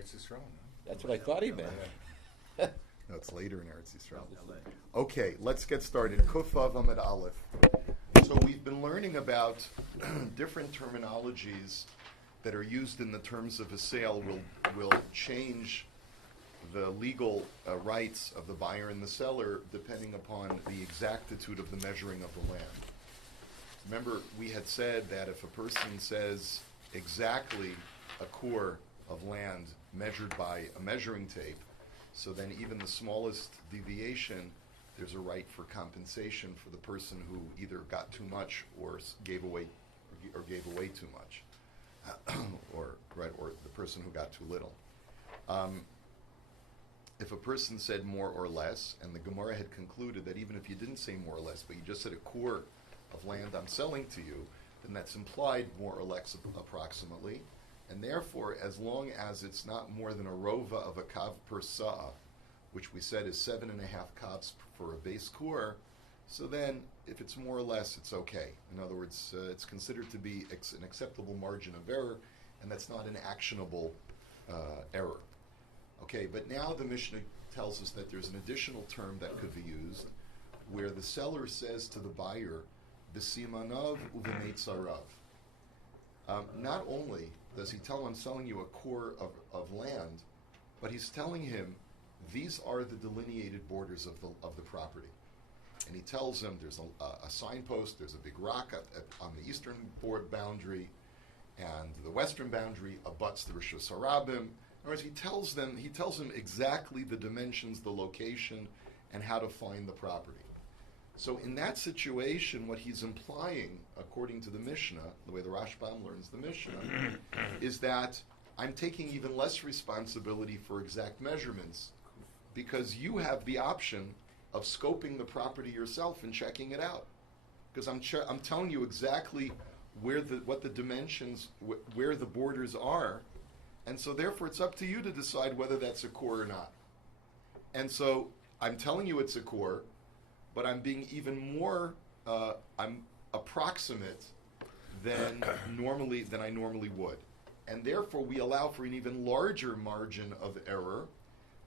Eretz Yisrael. No? That's what I thought he meant. No, it's later in Eretz Yisrael. Okay, let's get started. Kuf Vav Amud Aleph. So we've been learning about different terminologies that are used in the terms of a sale will change the legal rights of the buyer and the seller depending upon the exactitude of the measuring of the land. Remember, we had said that if a person says exactly a core of land measured by a measuring tape, so then even the smallest deviation, there's a right for compensation for the person who either got too much or gave away too much, or the person who got too little. If a person said more or less, and the Gemara had concluded that even if you didn't say more or less, but you just said a core of land I'm selling to you, then that's implied more or less approximately. And therefore, as long as it's not more than a rova of a kav per sa'a, which we said is 7.5 kavs for a base core, so then if it's more or less, it's okay. In other words, it's considered to be an acceptable margin of error, and that's not an actionable error. Okay, but now the Mishnah tells us that there's an additional term that could be used, where the seller says to the buyer, "B'simanav u'v'meitzarav." Not only does he tell him, I'm selling you a core of land, but he's telling him, these are the delineated borders of the property. And he tells him there's a signpost, there's a big rock on the eastern boundary, and the western boundary abuts the Rishus Harabim. In other words, he tells him exactly the dimensions, the location, and how to find the property. So in that situation, what he's implying, according to the Mishnah, the way the Rashbam learns the Mishnah, is that I'm taking even less responsibility for exact measurements because you have the option of scoping the property yourself and checking it out. Because I'm telling you exactly what the dimensions, where the borders are, and so therefore it's up to you to decide whether that's a core or not. And so I'm telling you it's a core, but I'm being even more I'm approximate than I normally would. And therefore we allow for an even larger margin of error,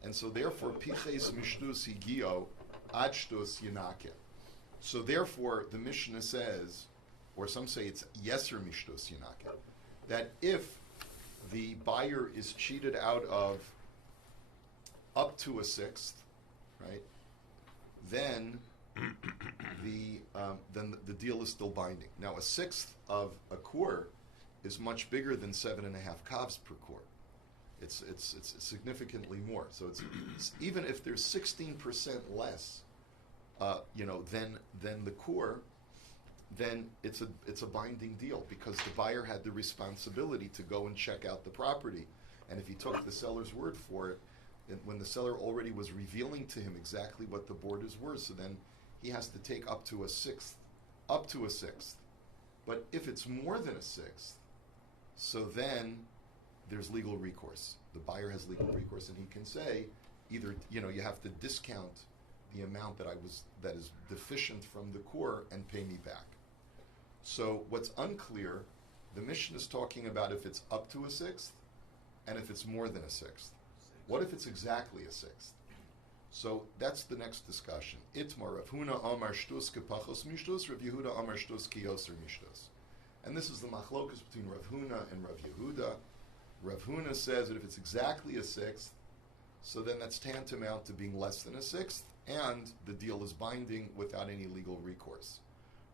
and so therefore piches mishtus higio ad shtus yinaket. So therefore the Mishnah says, or some say it's yeser mishtus yinaket, that if the buyer is cheated out of up to a sixth, right, then the deal is still binding. Now, a sixth of a core is much bigger than 7.5 kavs per core. It's significantly more. So it's even if there's 16% less, than the core, then it's a binding deal because the buyer had the responsibility to go and check out the property, and if he took the seller's word for it, when the seller already was revealing to him exactly what the borders were, so then he has to take up to a sixth. But if it's more than a sixth, so then there's legal recourse. The buyer has legal recourse, and he can say either you have to discount the amount that is deficient from the core and pay me back. So what's unclear, the Mishnah is talking about if it's up to a sixth and if it's more than a sixth. What if it's exactly a sixth? So that's the next discussion. Itmar Rav Huna Amar Shtus Kepachos Mishtus, Rav Yehuda Amar Shtus Kiyoser Mishtus. And this is the machlokas between Rav Huna and Rav Yehuda. Rav Huna says that if it's exactly a sixth, so then that's tantamount to being less than a sixth, and the deal is binding without any legal recourse.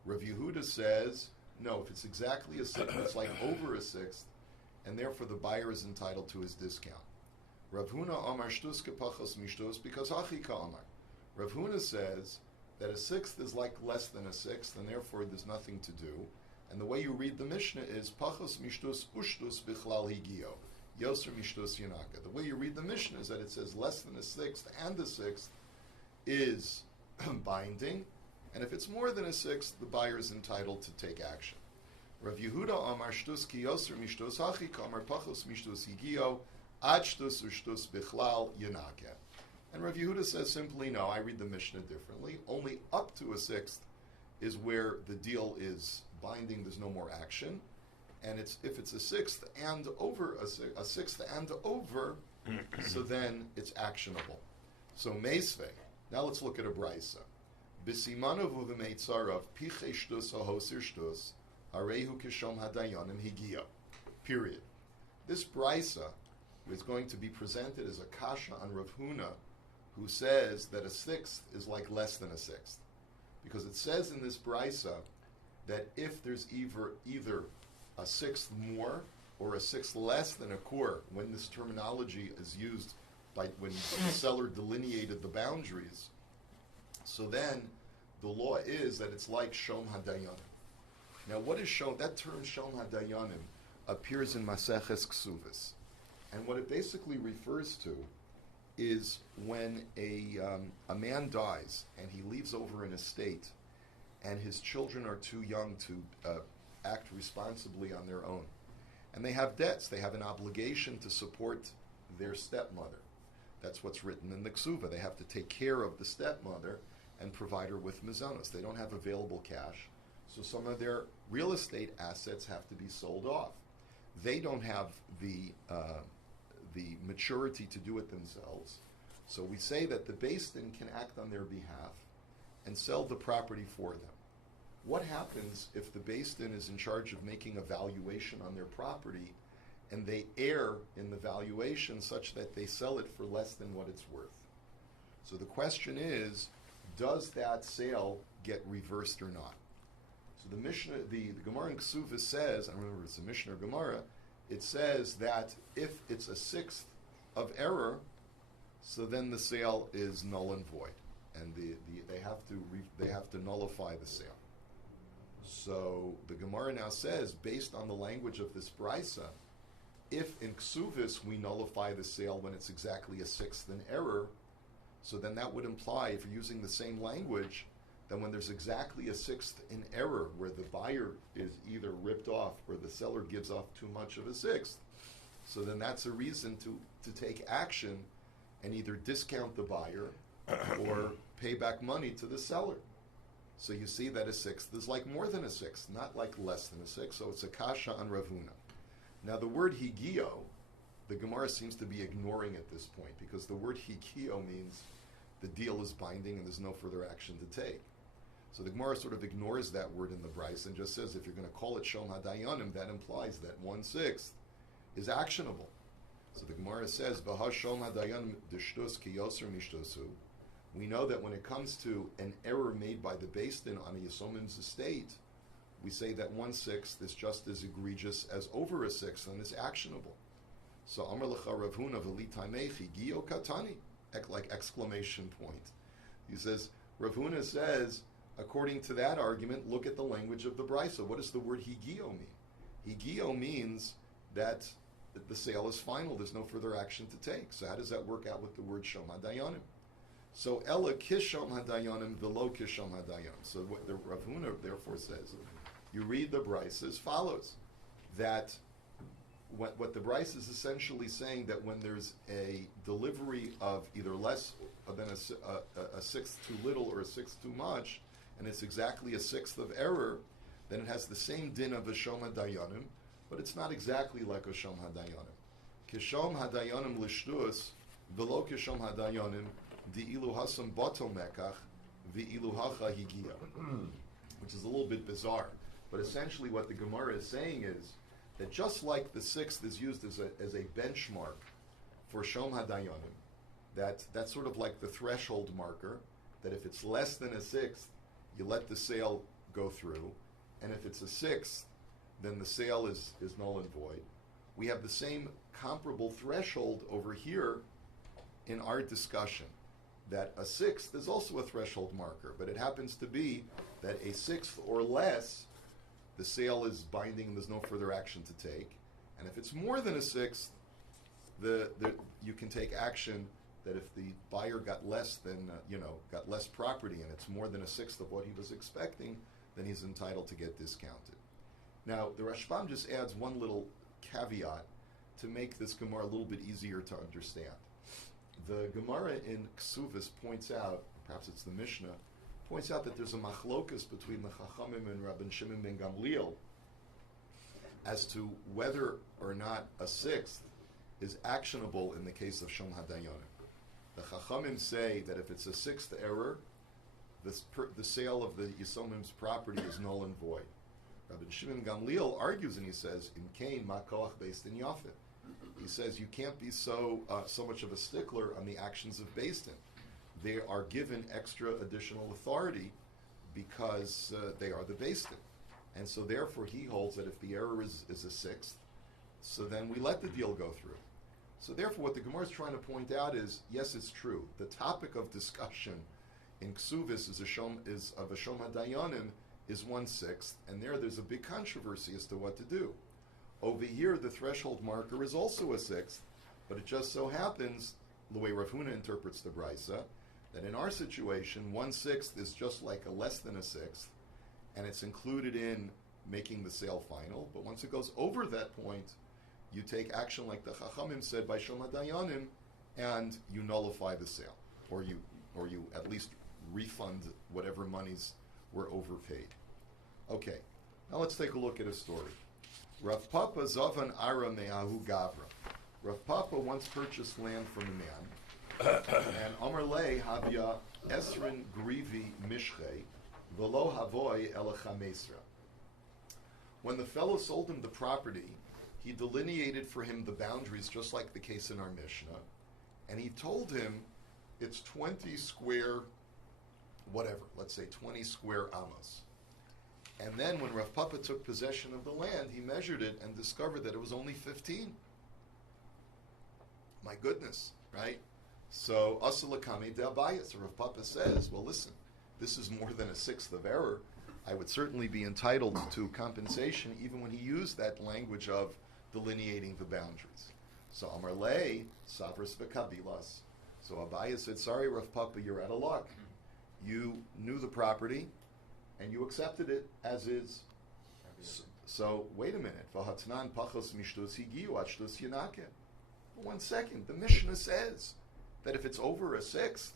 Rav Yehuda says, no, if it's exactly a sixth, it's like over a sixth, and therefore the buyer is entitled to his discount. Rav Huna Amar Shtus Kepachos Mishtus because Hachika Amar. Rav Huna says that a sixth is like less than a sixth, and therefore there's nothing to do. And the way you read the Mishnah is Pachos Mishtus Ushtus Bichlal Higio, Yoser Mishtus Yanaka. The way you read the Mishnah is that it says less than a sixth, and the sixth is binding, and if it's more than a sixth, the buyer is entitled to take action. Rav Yehuda Amar Shtus Ki Yoser Mishtus Hachika Amar Pachos Mishtus Higio, Ad Shtus Ushtus Bichlal Yanaka. And Rav Yehuda says simply, no, I read the Mishnah differently. Only up to a sixth is where the deal is binding, there's no more action. and if it's a sixth and over, a sixth and over, so then it's actionable. So meisvei. Now let's look at a brisa. B'simanav u'v'meitzarav pichei shtus ha'hosir shtus harehu kishom hadayanim higia. Period. This brisa is going to be presented as a kasha on Rav Huna, who says that a sixth is like less than a sixth. Because it says in this brisa that if there's either a sixth more or a sixth less than a kur, when this terminology is used when the seller delineated the boundaries, so then the law is that it's like Shom HaDayanim. Now what is Shom? That term Shom HaDayanim appears in Maseches Ksuvas. And what it basically refers to is when a man dies and he leaves over an estate and his children are too young to act responsibly on their own. And they have debts. They have an obligation to support their stepmother. That's what's written in the Ksuva. They have to take care of the stepmother and provide her with mazonos. They don't have available cash, so some of their real estate assets have to be sold off. They don't have the maturity to do it themselves, so we say that the Beis Din can act on their behalf and sell the property for them. What happens if the Beis Din is in charge of making a valuation on their property and they err in the valuation such that they sell it for less than what it's worth? So the question is, does that sale get reversed or not? So the Mishnah, the Gemara in Ksuvah says, I don't remember if it's a Mishnah or Gemara, it says that if it's a sixth of error, so then the sale is null and void, and they have to nullify the sale. So the Gemara now says, based on the language of this brisa, if in Ksuvis we nullify the sale when it's exactly a sixth in error, so then that would imply, if you're using the same language, that when there's exactly a sixth in error, where the buyer is either ripped off or the seller gives off too much of a sixth, so then that's a reason to take action and either discount the buyer or pay back money to the seller. So you see that a sixth is like more than a sixth, not like less than a sixth. So it's a kasha on Rav Huna. Now the word higio, the Gemara seems to be ignoring at this point, because the word higio means the deal is binding and there's no further action to take. So the Gemara sort of ignores that word in the Bryce and just says if you're going to call it Shom HaDayanim, that implies that 1/6 is actionable. So the Gemara says, V'ha Shom HaDayanim d'shtus ki yoser mishtusu. We know that when it comes to an error made by the Beis Din on a Yisomim's estate, we say that 1/6 is just as egregious as over a sixth and is actionable. So Amar Lecha Rav Huna v'li taimechi gio katani, like exclamation point. He says, Rav Huna says, according to that argument, look at the language of the Brisa. What does the word higio mean? Higio means that the sale is final. There's no further action to take. So how does that work out with the word Shom HaDayanim? So Ella Kishom HaDayanim v'lo Kishom HaDayanim. So what the Rav Huna therefore says, you read the Brisa as follows, that what the Bryce is essentially saying, that when there's a delivery of either less than a sixth too little or a sixth too much, and it's exactly a sixth of error, then it has the same din of a Shom HaDayanim, but it's not exactly like a Shom HaDayanim. Kishom HaDayanim l'shtus, v'lo Kishom HaDayanim, di'ilu hasam bato mekach, v'ilu hacha higia. Which is a little bit bizarre. But essentially what the Gemara is saying is that just like the sixth is used as a benchmark for Shom HaDayanim, that's sort of like the threshold marker, that if it's less than a sixth, you let the sale go through, and if it's a sixth, then the sale is null and void. We have the same comparable threshold over here in our discussion, that a sixth is also a threshold marker, but it happens to be that a sixth or less, the sale is binding and there's no further action to take. And if it's more than a sixth, you can take action that if the buyer got less than, got less property and it's more than a sixth of what he was expecting, then he's entitled to get discounted. Now, the Rashbam just adds one little caveat to make this Gemara a little bit easier to understand. The Gemara in Ksuvas points out, perhaps it's the Mishnah, points out that there's a machlokas between the Chachamim and Rabbi Shimon ben Gamliel as to whether or not a sixth is actionable in the case of Shom HaDayanim. The Chachamim say that if it's a sixth error, the sale of the Yisomim's property is null and void. Rabbi Shimon Gamliel argues and he says, "In Kain Makoach based in Yafet." He says you can't be so much of a stickler on the actions of Beis Din. They are given extra additional authority because they are the Beis Din. And so therefore he holds that if the error is a sixth, so then we let the deal go through. So therefore what the Gemara is trying to point out is, yes, it's true. The topic of discussion in Ksuvis is of a Shom HaDayanim is 1/6, and there's a big controversy as to what to do. Over here, the threshold marker is also a sixth, but it just so happens, the way Rav Huna interprets the Brisa, that in our situation, 1/6 is just like a less than a sixth, and it's included in making the sale final. But once it goes over that point, you take action like the Chachamim said by Shom HaDayanim, and you nullify the sale, or you at least refund whatever monies were overpaid. Okay, now let's take a look at a story. Rav Papa Zavan Ara Me'ahu Gavra. Rav Papa once purchased land from a man, and Amar Le Havya Esrin Grivi Mishche Velo Havoy Elachamesra. When the fellow sold him the property, he delineated for him the boundaries, just like the case in our Mishnah, and he told him it's 20 square, whatever, let's say 20 square amos. And then when Rav Papa took possession of the land, he measured it and discovered that it was only 15. My goodness, right? So, Asalakami de Abayit. So Rav Papa says, well, listen, this is more than a sixth of error. I would certainly be entitled to compensation even when he used that language of delineating the boundaries. So Amar Lei, Savras V'Kabilas. So Abayit said, sorry, Rav Papa, you're out of luck. You knew the property, and you accepted it as is. So wait a minute. V'hatnan pachos mishtus higiu achtus yinake. 1 second. The Mishnah says that if it's over a sixth,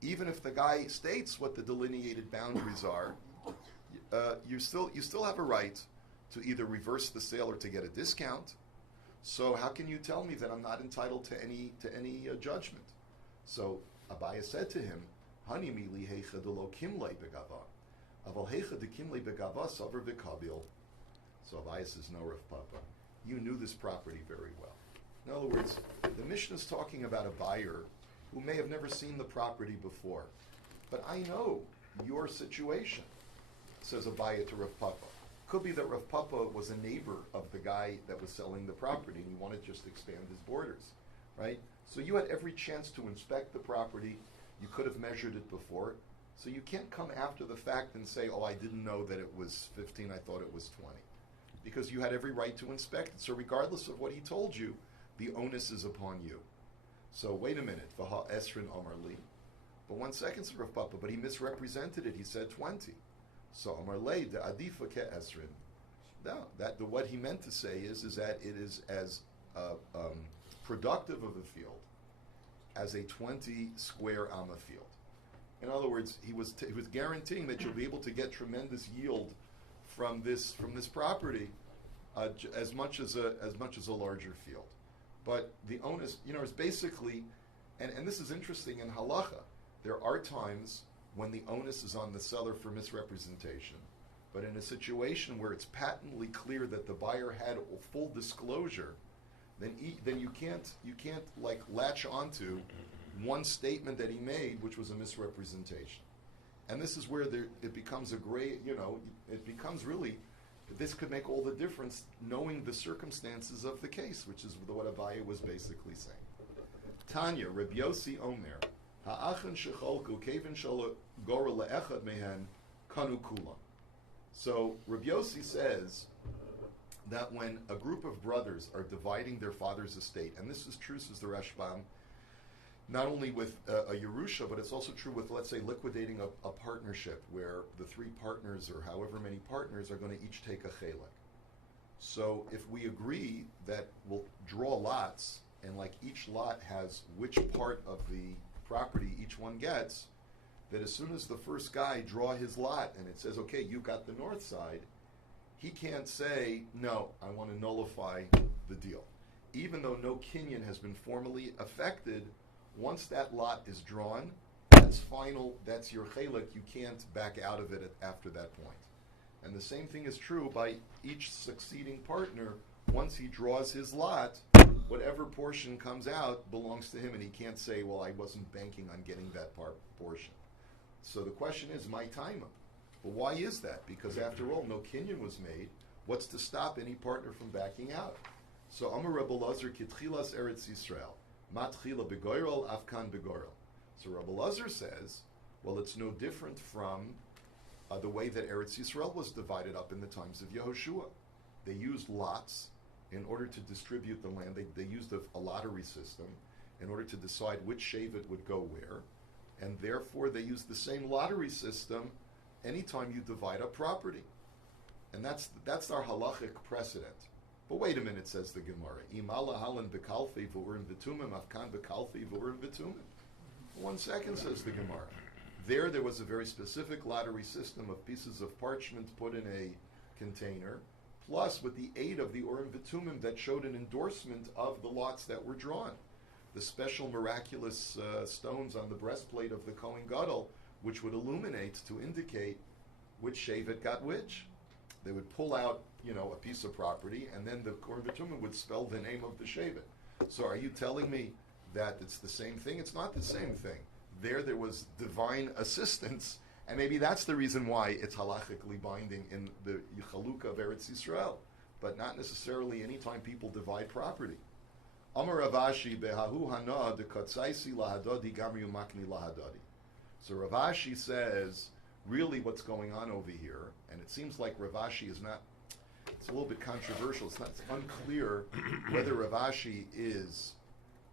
even if the guy states what the delineated boundaries are, you still have a right to either reverse the sale or to get a discount. So how can you tell me that I'm not entitled to any judgment? So Abaya said to him, Hani mili heicha delo kimlei begava. Aval heicha de kimlei begava savar v'kabil. So Abaya says, no, Rav Papa, you knew this property very well. In other words, the Mishnah is talking about a buyer who may have never seen the property before. But I know your situation, says Abaya to Rav Papa. Could be that Rav Papa was a neighbor of the guy that was selling the property and he wanted just to expand his borders, right? So you had every chance to inspect the property. You could have measured it before. So you can't come after the fact and say, oh, I didn't know that it was 15, I thought it was 20. Because you had every right to inspect it. So regardless of what he told you, the onus is upon you. So wait a minute, Vaha Esrin Amar Li. But 1 second, Sir Rav Papa, but he misrepresented it. He said 20. So Amar Le de Adifa ke Esrin. No, what he meant to say is that it is as productive of a field as a 20 square amma field. In other words, he was guaranteeing that you'll be able to get tremendous yield from this property, as much as a larger field. But the onus, is basically, and this is interesting in halacha. There are times when the onus is on the seller for misrepresentation, but in a situation where it's patently clear that the buyer had full disclosure, then you can't like latch onto one statement that he made, which was a misrepresentation. And this is where it becomes a gray, it becomes really, this could make all the difference knowing the circumstances of the case, which is what Abaye was basically saying. Tanya, Rabbi Yossi Omer, ha'achan shecholku kevin shalo gora le'echad mehen kanu kula. So Rabbi Yossi says that when a group of brothers are dividing their father's estate, and this is true, says the Rashbam, not only with a Yerusha, but it's also true with, let's say, liquidating a partnership where the three partners or however many partners are going to each take a chelek. So if we agree that we'll draw lots, and like each lot has which part of the property each one gets, that as soon as the first guy draw his lot and it says, okay, you got the north side, he can't say, no, I want to nullify the deal. Even though no kinyan has been formally affected, once that lot is drawn, that's final, that's your chelik, you can't back out of it after that point. And the same thing is true by each succeeding partner. Once he draws his lot, whatever portion comes out belongs to him, and he can't say, well, I wasn't banking on getting that portion. So the question is, my time. But why is that? Because after all, no kinyan was made. What's to stop any partner from backing out? So Amar Rabbi Lazar kitchilas Eretz Yisrael, matchila begoyrel afkan begoyrel. So Rabbi Lazar says, well, it's no different from the way that Eretz Yisrael was divided up in the times of Yehoshua. They used lots in order to distribute the land. They used a lottery system in order to decide which shevet would go where, and therefore they used the same lottery system anytime you divide up property. And that's our halachic precedent. But wait a minute, says the Gemara. Imala halan bekalfi v'urim v'tumim afkan bekalfi v'urim v'tumim. 1 second, says the Gemara. There was a very specific lottery system of pieces of parchment put in a container, plus with the aid of the Urim V'Tumim that showed an endorsement of the lots that were drawn. The special miraculous stones on the breastplate of the Kohen Gadol, which would illuminate to indicate which shevet got which. They would pull out, a piece of property, and then the Urim V'Tumim would spell the name of the shevet. So are you telling me that it's the same thing? It's not the same thing. There was divine assistance, and maybe that's the reason why it's halachically binding in the Chalukah of Eretz Yisrael, but not necessarily anytime people divide property. Amar Rav Ashi behahu hana de katsaisi lahadadi gamriu makni lahadadi. So Rav Ashi says, really what's going on over here, and it seems like Rav Ashi is not, it's a little bit controversial, it's unclear whether Rav Ashi is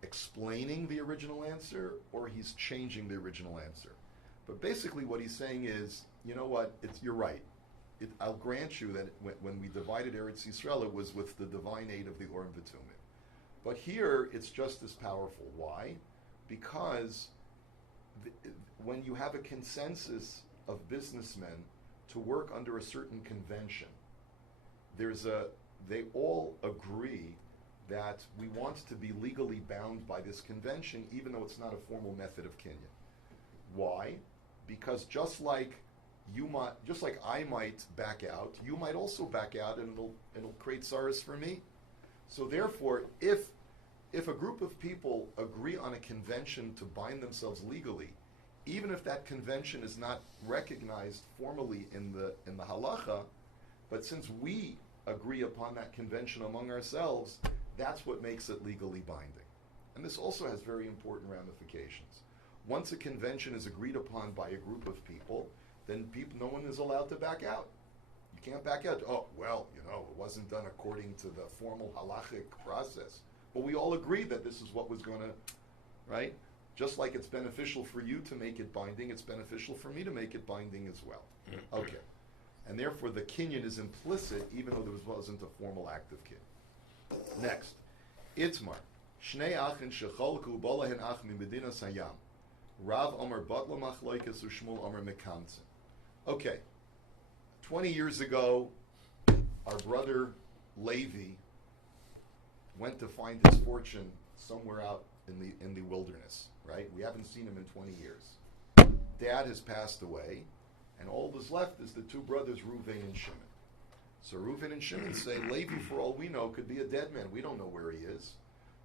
explaining the original answer or he's changing the original answer. But basically what he's saying is, you know what, you're right. I'll grant you that when we divided Eretz Yisrael, it was with the divine aid of the Urim V'Tumim. But here, it's just as powerful. Why? Because when you have a consensus of businessmen to work under a certain convention, they all agree that we want to be legally bound by this convention, even though it's not a formal method of kinyan. Why? Because just like I might back out, you might also back out, and it'll create sorrows for me. So therefore, if a group of people agree on a convention to bind themselves legally, even if that convention is not recognized formally in the halacha, but since we agree upon that convention among ourselves, that's what makes it legally binding. And this also has very important ramifications. Once a convention is agreed upon by a group of people, then no one is allowed to back out. You can't back out. Oh, well, it wasn't done according to the formal halachic process. But we all agreed that this is what was going to, right? Just like it's beneficial for you to make it binding, it's beneficial for me to make it binding as well. Okay. And therefore the kinyan is implicit even though there wasn't a formal act of kinyan. Next, Itmar. Shnei achin shecholku bolahen ach mi medinas hayam. Rav Omer Batla Machloikas Ushmul Omer Mekamtzin. Okay, 20 years ago, our brother Levi went to find his fortune somewhere out in the wilderness, right? We haven't seen him in 20 years. Dad has passed away, and all that's left is the two brothers Reuven and Shimon. So Reuven and Shimon say, Levi, for all we know, could be a dead man. We don't know where he is.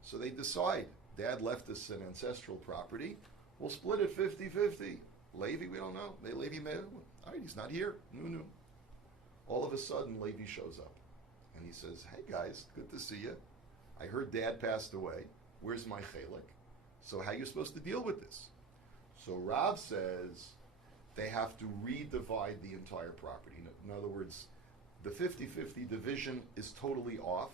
So they decide, Dad left us an ancestral property. We'll split it 50-50. Levi, we don't know. Levi made it. All right, he's not here. No. All of a sudden, Levi shows up. And he says, hey guys, good to see you. I heard Dad passed away. Where's my chelik? So how are you supposed to deal with this? So Rav says they have to redivide the entire property. In other words, the 50-50 division is totally off.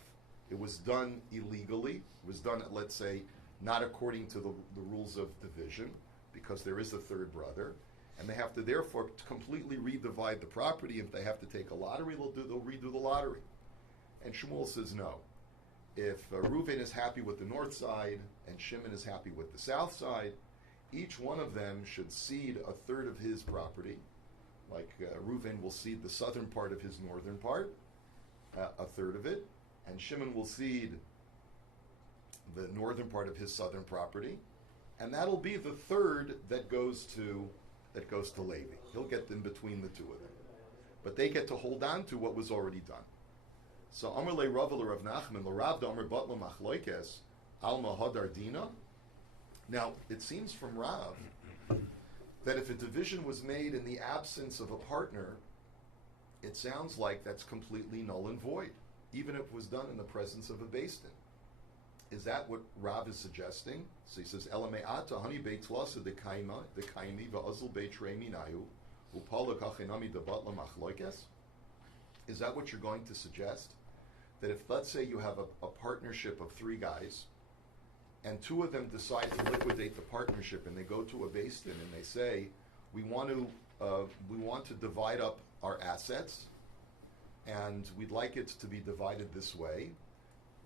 It was done illegally. It was done, let's say, not according to the rules of division, because there is a third brother, and they have to therefore completely redivide the property. If they have to take a lottery, they'll redo the lottery. And Shmuel says no. If Reuven is happy with the north side and Shimon is happy with the south side, each one of them should cede a third of his property. Like Reuven will cede the southern part of his northern part, a third of it, and Shimon will cede the northern part of his southern property, and that'll be the third that goes to Levi. He'll get in between the two of them, but they get to hold on to what was already done. So Amar le Rav Rav Nachman l'Rav Amar Batla Machloikes Alma Hadar Dina. Now it seems from Rav that if a division was made in the absence of a partner, it sounds like that's completely null and void, even if it was done in the presence of a Beis Din. Is that what Rav is suggesting? So he says, Elame'ata hani beit tlasa dekaimi va'azul beit reminayu upala kachinami debatla machloikes. Is that what you're going to suggest? That if, let's say, you have a partnership of three guys, and two of them decide to liquidate the partnership, and they go to a Beis Din and they say, we want to divide up our assets, and we'd like it to be divided this way.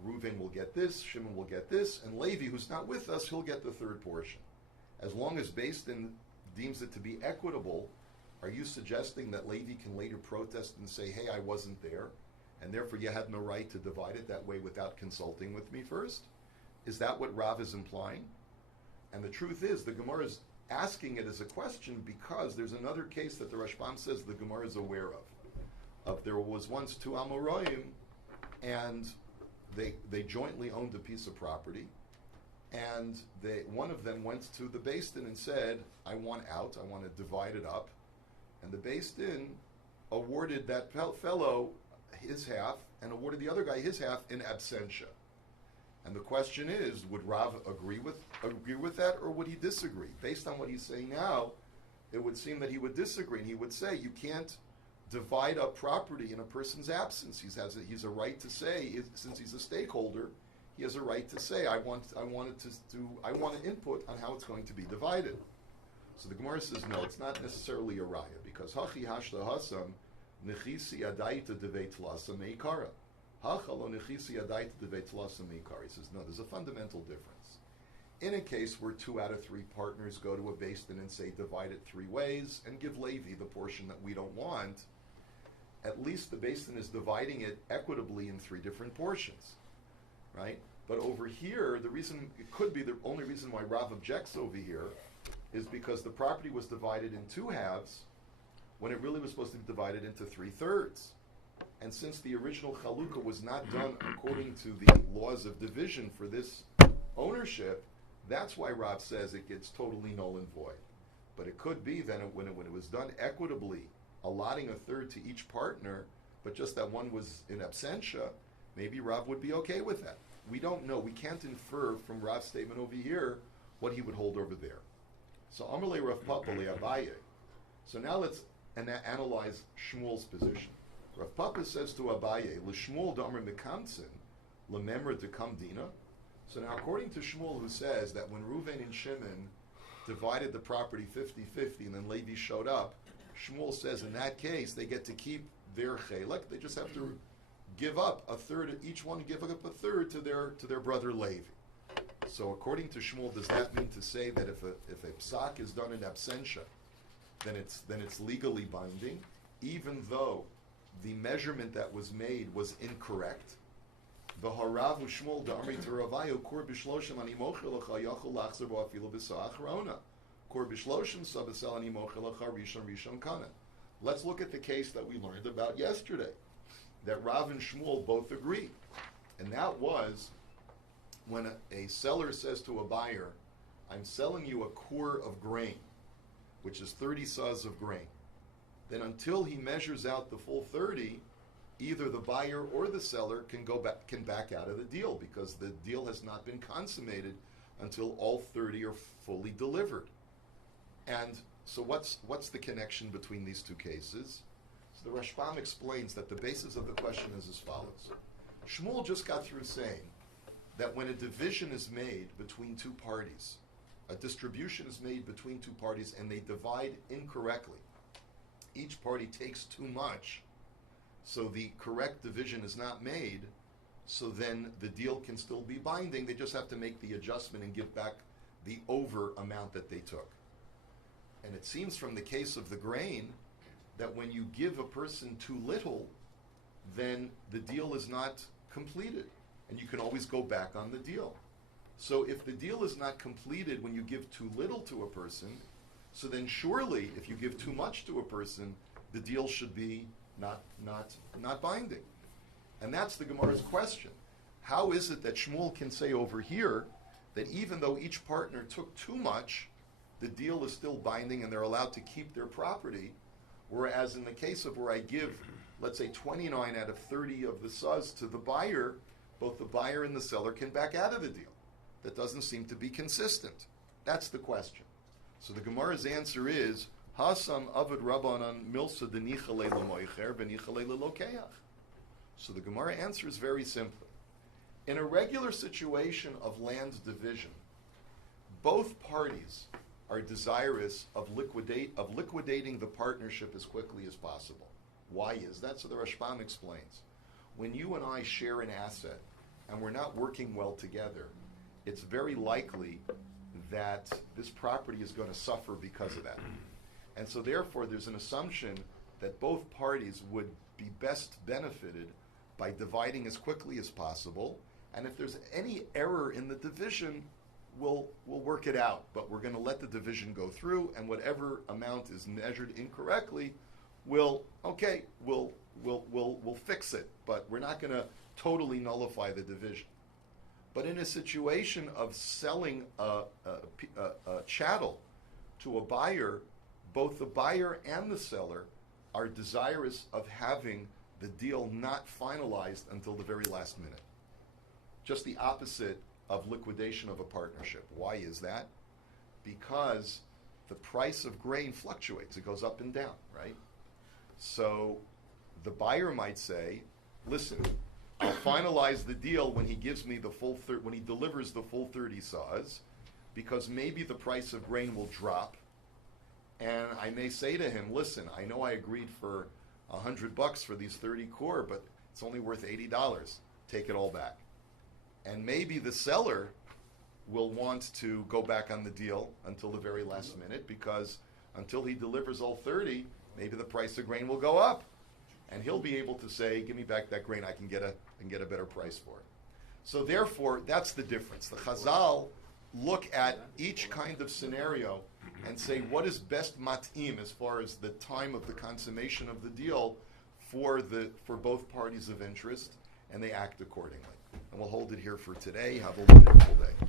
Reuven will get this, Shimon will get this, and Levi, who's not with us, he'll get the third portion. As long as Beis Din deems it to be equitable, are you suggesting that Levi can later protest and say, hey, I wasn't there, and therefore you had no right to divide it that way without consulting with me first? Is that what Rav is implying? And the truth is, the Gemara is asking it as a question because there's another case that the Rashbam says the Gemara is aware of. There was once two Amoraim, and they jointly owned a piece of property, and one of them went to the Beis Din and said, I want out, I want to divide it up. And the Beis Din awarded that fellow his half and awarded the other guy his half in absentia. And the question is, would Rav agree with that, or would he disagree? Based on what he's saying now, it would seem that he would disagree, and he would say you can't divide up property in a person's absence. He's a right to say, since he's a stakeholder, he has a right to say, I want an input on how it's going to be divided. So the Gemara says, no, it's not necessarily a raya, because hachi hashla hasam nechisi adaita deveit lasam meikara. He says, no, there's a fundamental difference. In a case where 2 out of 3 partners go to a Beis Din and say, divide it 3 ways and give Levi the portion that we don't want, at least the Beis Din is dividing it equitably in 3 different portions, right? But over here, the only reason why Rav objects over here is because the property was divided in 2 halves when it really was supposed to be divided into 3/3. And since the original chalukah was not done according to the laws of division for this ownership, that's why Rav says it gets totally null and void. But it could be then when it was done equitably, allotting 1/3 to each partner, but just that one was in absentia, maybe Rav would be okay with that. We don't know. We can't infer from Rav's statement over here what he would hold over there. So Amalei Rav Papa le Abaye. So now let's analyze Shmuel's position. Rav Papa says to Abaye, L'Shmuel da'amr mekamtzin, l'memra dekam dina. So now according to Shmuel, who says that when Reuven and Shimon divided the property 50-50 and then Levi showed up, Shmuel says in that case they get to keep their chelek. They just have to give up 1/3, each one give up 1/3 to their brother Levi. So according to Shmuel, does that mean to say that if a psak is done in absentia, then it's legally binding, even though the measurement that was made was incorrect? The haravu Shmuel da'amri teravayu kor b'shloshim ani mochel lecha yachol lachzer bo afilu b'sa achrona kor b'shloshim sabasel ani mochel lecha rishon kana. Let's look at the case that we learned about yesterday, that Rav and Shmuel both agree, and that was when a seller says to a buyer, I'm selling you a core of grain, which is 30 sahs of grain. Then until he measures out the full 30, either the buyer or the seller can back out of the deal, because the deal has not been consummated until all 30 are fully delivered. And so what's the connection between these two cases? So the Rashbam explains that the basis of the question is as follows. Shmuel just got through saying that when a division is made between 2 parties, a distribution is made between 2 parties and they divide incorrectly, each party takes too much, so the correct division is not made, so then the deal can still be binding. They just have to make the adjustment and give back the over amount that they took. And it seems from the case of the grain that when you give a person too little, then the deal is not completed, and you can always go back on the deal. So if the deal is not completed when you give too little to a person, so then surely if you give too much to a person, the deal should be not binding. And that's the Gemara's question. How is it that Shmuel can say over here that even though each partner took too much, the deal is still binding and they're allowed to keep their property, whereas in the case of where I give, let's say 29 out of 30 of the suz to the buyer, both the buyer and the seller can back out of the deal. That doesn't seem to be consistent. That's the question. So the Gemara's answer is, Hasam avad rabbanan milsa denichale lemoicher benichale lelokeach. So the Gemara answers very simply. In a regular situation of land division, both parties are desirous of liquidating the partnership as quickly as possible. Why is that? So the Rashbam explains. When you and I share an asset and we're not working well together, it's very likely that this property is going to suffer because of that. And so therefore there's an assumption that both parties would be best benefited by dividing as quickly as possible, and if there's any error in the division, we'll work it out, but we're going to let the division go through, and whatever amount is measured incorrectly, we'll fix it, but we're not going to totally nullify the division. But in a situation of selling a chattel to a buyer, both the buyer and the seller are desirous of having the deal not finalized until the very last minute. Just the opposite of liquidation of a partnership. Why is that? Because the price of grain fluctuates. It goes up and down, right? So the buyer might say, listen, I'll finalize the deal when he gives me the full when he delivers the full 30 saws, because maybe the price of grain will drop, and I may say to him, listen, I know I agreed for $100 for these 30 core, but it's only worth $80. Take it all back. And maybe the seller will want to go back on the deal until the very last minute, because until he delivers all 30, maybe the price of grain will go up. And he'll be able to say, give me back that grain, I can get a better price for it. So therefore, that's the difference. The Chazal look at each kind of scenario and say what is best mat'im as far as the time of the consummation of the deal for both parties of interest, and they act accordingly. And we'll hold it here for today. Have a wonderful day.